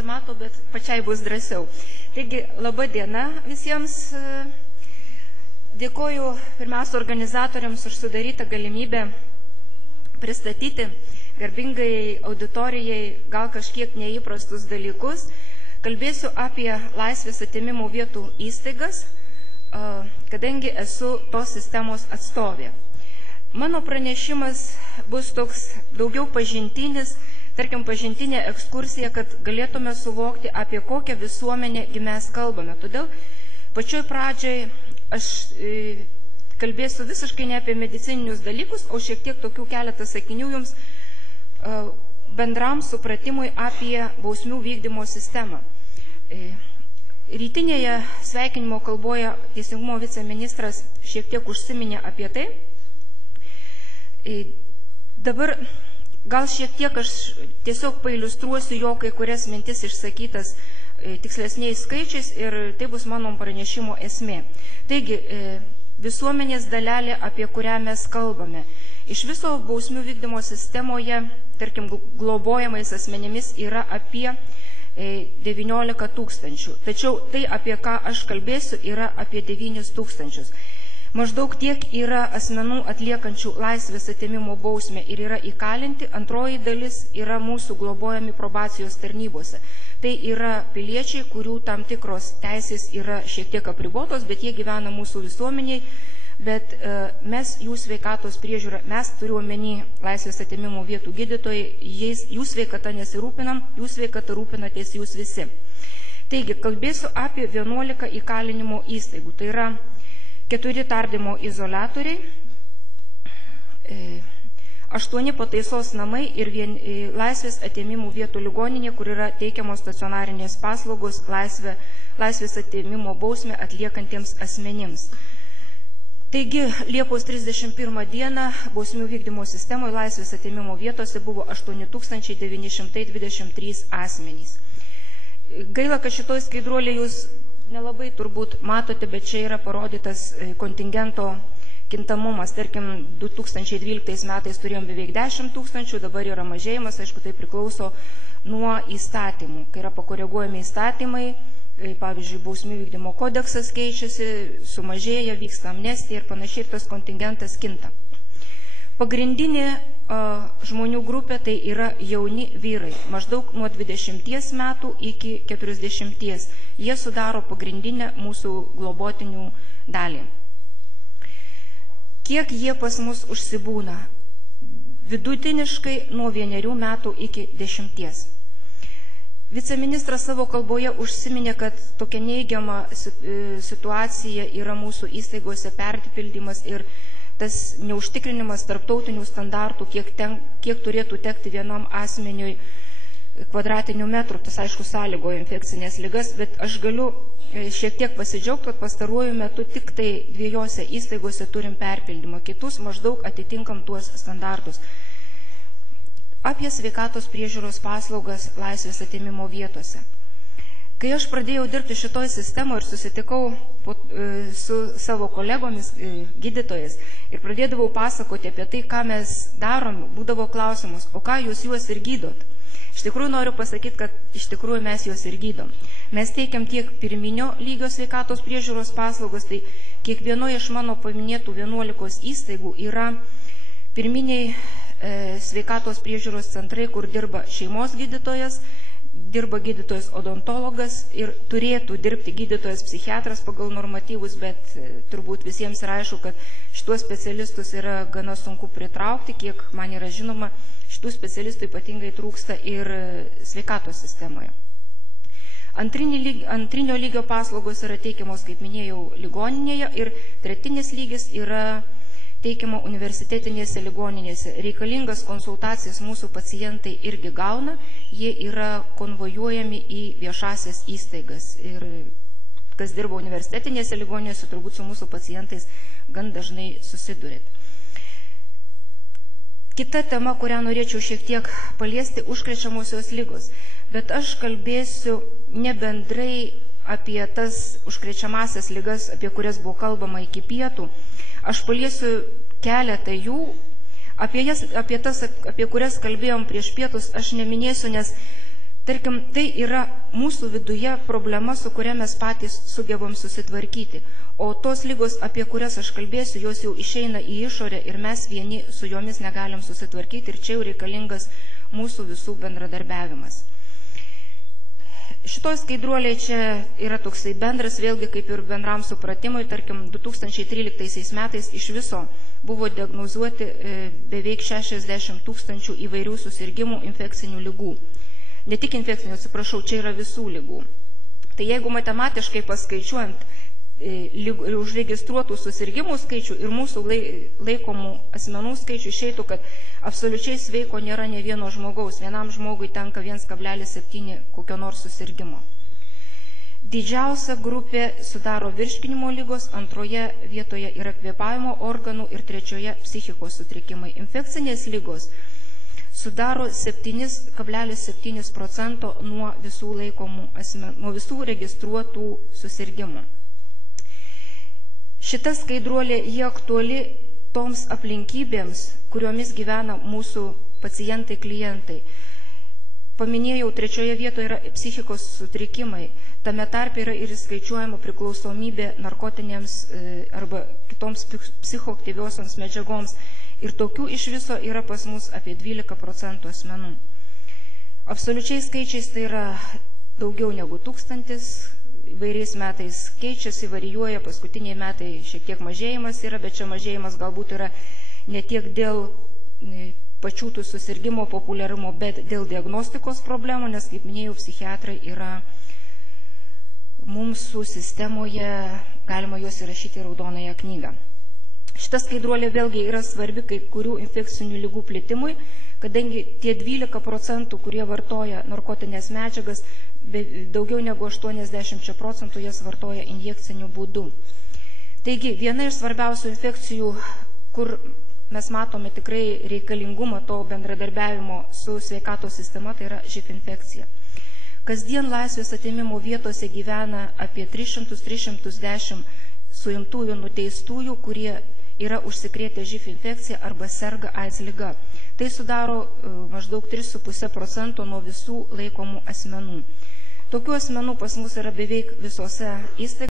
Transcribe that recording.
nesimato, bet pačiai bus drąsiau. Taigi, laba diena visiems. Dėkoju pirmiausia organizatoriams už sudarytą galimybę pristatyti garbingai auditorijai gal kažkiek neįprastus dalykus. Kalbėsiu apie laisvės atėmimo vietų įstaigas, kadangi esu tos sistemos atstovė. Mano pranešimas bus toks daugiau pažintinis, tarkim pažintinė ekskursija, kad galėtume suvokti, apie kokią visuomenę mes kalbame. Todėl pačioj pradžioj aš kalbėsiu visiškai ne apie medicininius dalykus, o šiek tiek tokių keletą sakinių jums bendram supratimui apie bausmių vykdymo sistemą. Rytinėje sveikinimo kalboje Teisingumo viceministras šiek tiek užsiminė apie tai. Dabar gal šiek tiek aš tiesiog pailiustruosiu jo kai kurias mintis išsakytas tikslesniais skaičiais ir tai bus mano pranešimo esmė. Taigi, visuomenės dalelė, apie kurią mes kalbame. Iš viso bausmių vykdymo sistemoje, tarkim, globojamais asmenimis yra apie 19 tūkstančių. Tačiau tai, apie ką aš kalbėsiu, yra apie 9 tūkstančius. Maždaug tiek yra asmenų atliekančių laisvės atėmimo bausmę ir yra įkalinti. Antroji dalis yra mūsų globojami probacijos tarnybose. Tai yra piliečiai, kurių tam tikros teisės yra šiek tiek apribotos, bet jie gyvena mūsų visuomeniai. Bet mes jų sveikatos priežiūrą, mes turiu omeny laisvės atėmimo vietų gydytojai, jų sveikata nesirūpinam, jų sveikata rūpinatės jūs visi. Taigi, kalbėsiu apie 11 įkalinimo įstaigų. Tai yra 4 tardymo izoliatoriai, 8 pataisos namai ir laisvės atėmimo vietų ligoninė, kur yra teikiamos stacionarinės paslaugos laisvės atėmimo bausmę atliekantiems asmenims. Taigi, Liepos 31 dieną bausmių vykdymo sistemoje laisvės atėmimo vietose buvo 8923 asmenys. Gaila, kad šitoj skaidruolėje jūs nelabai turbūt matote, bet čia yra parodytas kontingento kintamumas. Tarkim, 2012 metais turėjom beveik 10 tūkstančių, dabar yra mažėjimas, aišku, tai priklauso nuo įstatymų. Kai yra pakoreguojami įstatymai, pavyzdžiui, bausmių vykdymo kodeksas keičiasi, sumažėja, vyksta amnestija ir panašiai, ir tas kontingentas kinta. Pagrindinė žmonių grupė tai yra jauni vyrai, maždaug nuo 20 metų iki 40. Jie sudaro pagrindinę mūsų globotinių dalį. Kiek jie pas mus užsibūna? Vidutiniškai nuo 1 metų iki 10. Viceministras savo kalboje užsiminė, kad tokia neigiama situacija yra mūsų įstaigose perpildymas ir tas neužtikrinimas tarptautinių standartų, kiek turėtų tekti vienam asmeniui kvadratinių metrų. Tas, aišku, sąlygoja infekcinės ligas, bet aš galiu šiek tiek pasidžiaugti, kad pastaruoju metu tik tai 2 įstaigose turim perpildymą, kitus maždaug atitinkam tuos standartus. Apie sveikatos priežiūros paslaugas laisvės atėmimo vietose. Kai aš pradėjau dirbti šitoj sistemoje ir susitikau su savo kolegomis, gydytojais, ir pradėdavau pasakoti apie tai, ką mes darom, būdavo klausimas, o ką jūs juos ir gydot? Iš tikrųjų noriu pasakyti, kad iš tikrųjų mes juos ir gydom. Mes teikiam tiek pirminio lygio sveikatos priežiūros paslaugos, tai kiekvienoje iš mano paminėtų 11 įstaigų yra pirminiai sveikatos priežiūros centrai, kur dirba šeimos gydytojas, dirba gydytojas odontologas ir turėtų dirbti gydytojas psichiatras pagal normatyvus, bet turbūt visiems yra aišku, kad šituos specialistus yra gana sunku pritraukti, kiek man yra žinoma, šitų specialistų ypatingai trūksta ir sveikatos sistemoje. Antrinio lygio paslaugos yra teikiamos, kaip minėjau, ligoninėje ir tretinis lygis yra teikiama universitetinėse ligoninėse. Reikalingas konsultacijas mūsų pacientai irgi gauna, jie yra konvojuojami į viešasias įstaigas. Ir kas dirba universitetinėse ligoninėse, turbūt su mūsų pacientais gan dažnai susidurėt. Kita tema, kurią norėčiau šiek tiek paliesti, užkrečiamosios ligos. Bet aš kalbėsiu ne bendrai apie tas užkrečiamasias ligas, apie kurias buvo kalbama iki pietų. Aš paliesiu keletą jų, apie kurias kalbėjom prieš pietus, aš neminėsiu, nes Tarkim, tai yra mūsų viduje problema, su kuria mes patys sugebam susitvarkyti. O tos lygos, apie kurias aš kalbėsiu, jos jau išeina į išorę ir mes vieni su jomis negalim susitvarkyti ir čia jau reikalingas mūsų visų bendradarbiavimas. Šitoj skaidruolėje čia yra toksai bendras, vėlgi kaip ir bendram supratimui, tarkim, 2013 metais iš viso buvo diagnozuoti beveik 60 000 įvairių susirgimų infekcinių lygų. Ne tik infekcinių, atsiprašau, čia yra visų lygų. Tai jeigu matematiškai paskaičiuojant užregistruotų susirgimų skaičių ir mūsų laikomų asmenų skaičių, išeitų, kad absoliučiai sveiko nėra ne vieno žmogaus. Vienam žmogui tenka 1,7 kokio nors susirgimo. Didžiausia grupė sudaro virškinimo lygos, antroje vietoje yra kvėpavimo organų ir trečioje psichikos sutrikimai. Infekcinės lygos sudaro 7,7% nuo visų laikomų asmenų, nuo visų registruotų susirgimų. Šita skaidruolė jie aktuali toms aplinkybėms, kuriomis gyvena mūsų pacientai, klientai. Paminėjau, trečioje vietoje yra psichikos sutrikimai. Tame tarpe yra ir įskaičiuojama priklausomybė narkotinėms arba kitoms psichoaktyviosioms medžiagoms. Ir tokių iš viso yra pas mus apie 12% asmenų. Absoliučiai skaičiais tai yra daugiau negu 1000. Įvairiais metais keičiasi, varijuoja, paskutiniai metai šiek tiek mažėjimas yra, bet čia mažėjimas galbūt yra ne tiek dėl pačių tų susirgimo populiarumo, bet dėl diagnostikos problemų, nes, kaip minėjau, psichiatrai yra mūsų sistemoje, galima juos įrašyti į raudonąją knygą. Šita skaidruolė vėlgi yra svarbi kai kurių infekcinių ligų plitimui, kadangi tie 12%, kurie vartoja narkotinės medžiagas, daugiau negu 80% jas vartoja injekciniu būdu. Taigi, viena iš svarbiausių infekcijų, kur mes matome tikrai reikalingumą to bendradarbiavimo su sveikatos sistema, tai yra živ infekcija. Kasdien laisvės atėmimo vietose gyvena apie 300-310 suimtųjų nuteistųjų, kurie yra užsikrėtę živ infekciją arba serga AIDS liga. Tai sudaro maždaug 3,5% nuo visų laikomų asmenų. Tokių asmenų pas mus yra beveik visose įstaigose.